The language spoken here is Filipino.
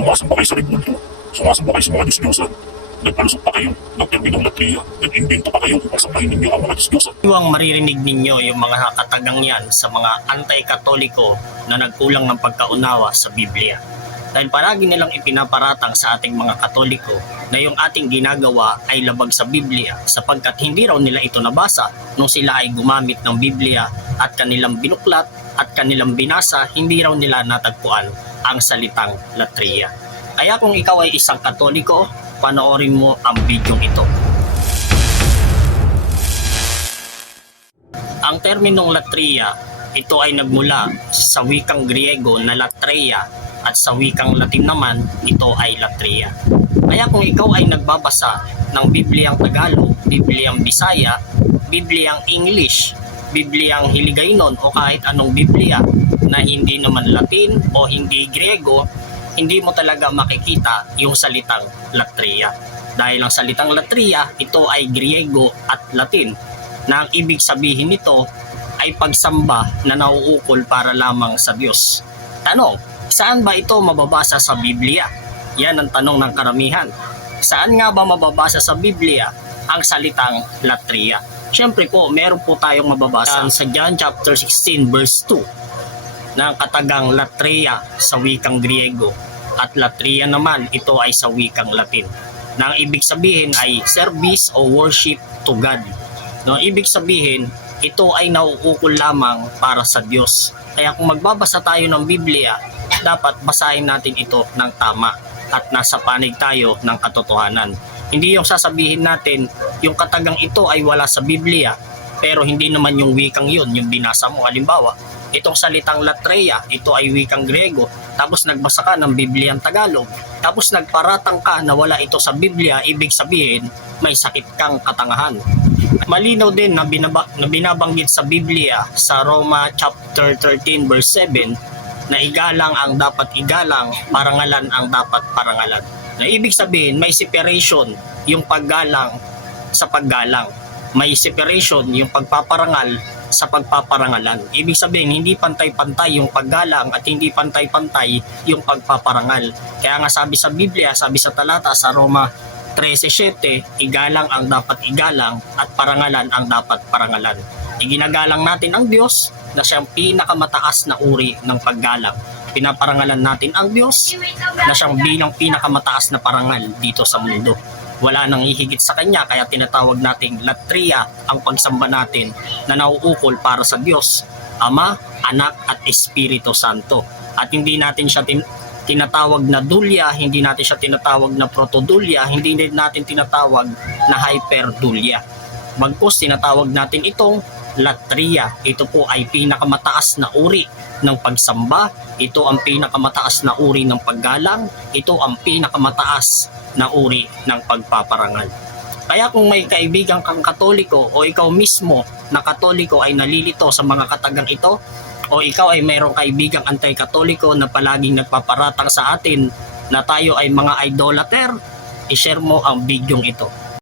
Sumasamba kayo sa rebulto. Sumasamba kayo sa mga Diyos-Diyosan. Nagpalusot pa kayo ng terminong latria. Nag-invento pa kayo kung pasabahin ninyo ang mga Diyos-Diyosan. Iwang maririnig ninyo yung mga katagang yan sa mga anti-katoliko na nagkulang ng pagkaunawa sa Biblia. Dahil paragi nilang ipinaparatang sa ating mga Katoliko na yung ating ginagawa ay labag sa Biblia sapagkat hindi raw nila ito nabasa nung sila ay gumamit ng Biblia at kanilang binuklat at kanilang binasa, hindi raw nila natagpuan ang salitang latria. Kaya kung ikaw ay isang Katoliko, panoorin mo ang video ito. Ang terminong latria, ito ay nagmula sa wikang Griego na latreia at sa wikang Latin naman, ito ay latria. Kaya kung ikaw ay nagbabasa ng Bibliang Tagalog, Bibliang Bisaya, Bibliang English, Bibliang Hiligaynon o kahit anong Biblia na hindi naman Latin o hindi Griego, hindi mo talaga makikita yung salitang latria. Dahil ang salitang latria, ito ay Griego at Latin na ang ibig sabihin nito ay pagsamba na nauukol para lamang sa Diyos. Tanong, saan ba ito mababasa sa Biblia? Yan ang tanong ng karamihan. Saan nga ba mababasa sa Biblia ang salitang latria? Siyempre po, meron po tayong mababasa sa John chapter 16 verse 2 na ang katagang latria sa wikang Griego at latria naman ito ay sa wikang Latin. Na ang ibig sabihin ay service o worship to God. No, ibig sabihin, ito ay nauukol lamang para sa Diyos. Kaya kung magbabasa tayo ng Biblia, dapat basahin natin ito ng tama at nasa panig tayo ng katotohanan. Hindi yung sasabihin natin, yung katagang ito ay wala sa Biblia, pero hindi naman yung wikang yun, yung binasa mo. Halimbawa, itong salitang latreia, ito ay wikang Griego, tapos nagbasa ka ng Bibliang Tagalog, tapos nagparatang ka na wala ito sa Biblia, ibig sabihin, may sakit kang katangahan. Malinaw din na binabanggit sa Biblia sa Roma chapter 13 verse 7 na igalang ang dapat igalang, parangalan ang dapat parangalan. Na ibig sabihin may separation yung paggalang sa paggalang. May separation yung pagpaparangal sa pagpaparangalan. Ibig sabihin hindi pantay-pantay yung paggalang at hindi pantay-pantay yung pagpaparangal. Kaya nga sabi sa Biblia, sabi sa talata sa Roma 13:7, igalang ang dapat igalang at parangalan ang dapat parangalan. Iginagalang natin ang Diyos na siyang pinakamataas na uri ng paggalang. Pinaparangalan natin ang Diyos na siyang bilang pinakamataas na parangal dito sa mundo. Wala nang hihigit sa Kanya, kaya tinatawag nating latria ang pagsamba natin na nauukol para sa Diyos, Ama, Anak at Espiritu Santo. At hindi natin siya tinatawag na dulya, hindi natin siya tinatawag na protodulya, hindi natin tinatawag na hyperdulya. Bagkus tinatawag natin itong latria. Ito po ay pinakamataas na uri ng pagsamba, ito ang pinakamataas na uri ng paggalang, ito ang pinakamataas na uri ng pagpaparangal. Kaya kung may kaibigan kang Katoliko o ikaw mismo na Katoliko ay nalilito sa mga katagang ito, o ikaw ay mayroong kaibigang anti-Katoliko na palaging nagpaparatang sa atin na tayo ay mga idolater, i-share mo ang bidyong ito.